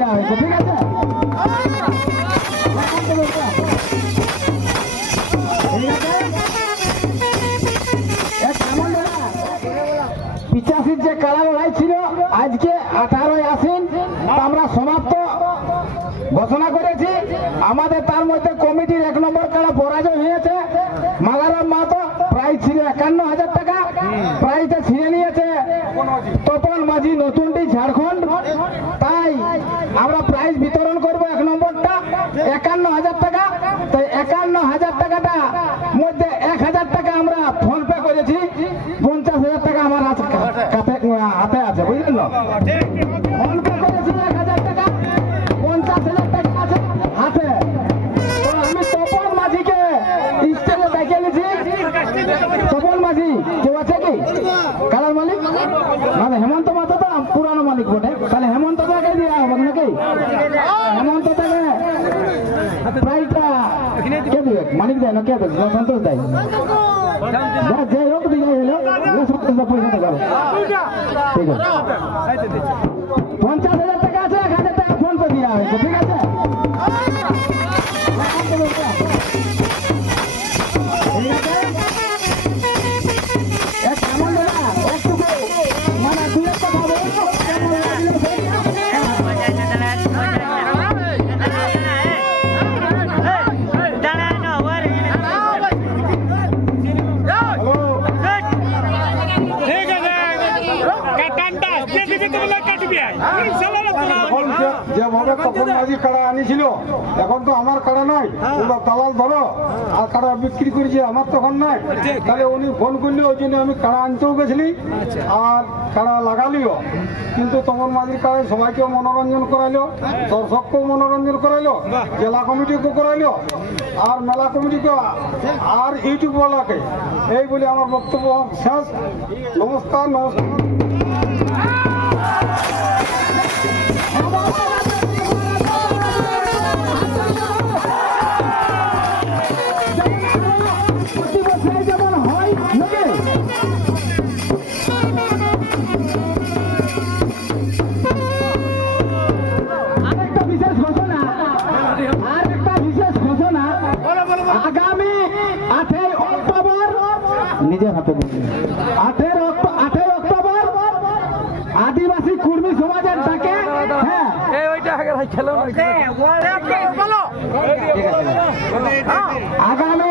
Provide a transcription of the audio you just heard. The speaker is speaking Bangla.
দেওয়া হয়েছে ঠিক আছে? পিচাশির যে কালা লড়াই ছিল, আজকে আঠারোই আসিন আমরা সমাপ্ত ঘোষণা করেছি। আমাদের তার মধ্যে কমিটির এক নম্বর কারা পরাজয় হয়েছে। মালারাম মাতো প্রাইজ ছিল একান্ন হাজার টাকা। প্রাইজটা ছিঁড়ে নিয়েছে। তপন মাঝি নতুনটি ঝাড়খণ্ড। তাই আমরা প্রাইজ বিতরণ করব এক নম্বরটা, একান্ন হাজার টাকা। তাই একান্ন হাজার টাকাটা মধ্যে এক হাজার টাকা আমরা ফোন পে করেছি। পঞ্চাশ হাজার টাকা আমার হাতে হাতে আছে, বুঝলেন? ফোন পে করেছি এক হাজার টাকা, পঞ্চাশ হাজার টাকা আছে হাতে। আমি তপন মাঝিকে স্টেজে ডেকে নিয়েছি তপন মাঝি কেউ আছে কি কালার মালিক না না, হেমন্ত মাতো তো পুরানো মালিক বটে তাহলে তাকে দিয়ে হবে নাকি? হেমন্ত তাকে প্রাইজটা কে দিবে? মালিক দেয় না, কে দেবে? সন্তোষ দেয়। যা হোক দিয়ে আছে। পঞ্চাশ হাজার টাকা আছে টাকা ঠিক আছে? যেভাবে তখন মাঝি কাড়া আনিছিল এখন তো আমার কাড়া নাই ওরা দালাল ধরো আর কাড়া বিক্রি করেছে আমার তখন নাই তাহলে উনি ফোন করলে ওই জন্য আমি কাড়া আনতেও গেছিলি আর কাড়া লাগালিও কিন্তু তখন মাঝির কাড়ায় সবাইকেও মনোরঞ্জন করাইলো দর্শককেও মনোরঞ্জন করাইলো জেলা কমিটিকেও করাইলো আর মেলা কমিটিকে আর ইউটিউবওয়ালাকে এই বলে আমার বক্তব্য শেষ। নমস্কার নমস্কার। নিজের হাতে বলছি আঠেরো আঠেরো অক্টোবর আদিবাসী কুর্মী সমাজের ডাকে। হ্যাঁ। আগামী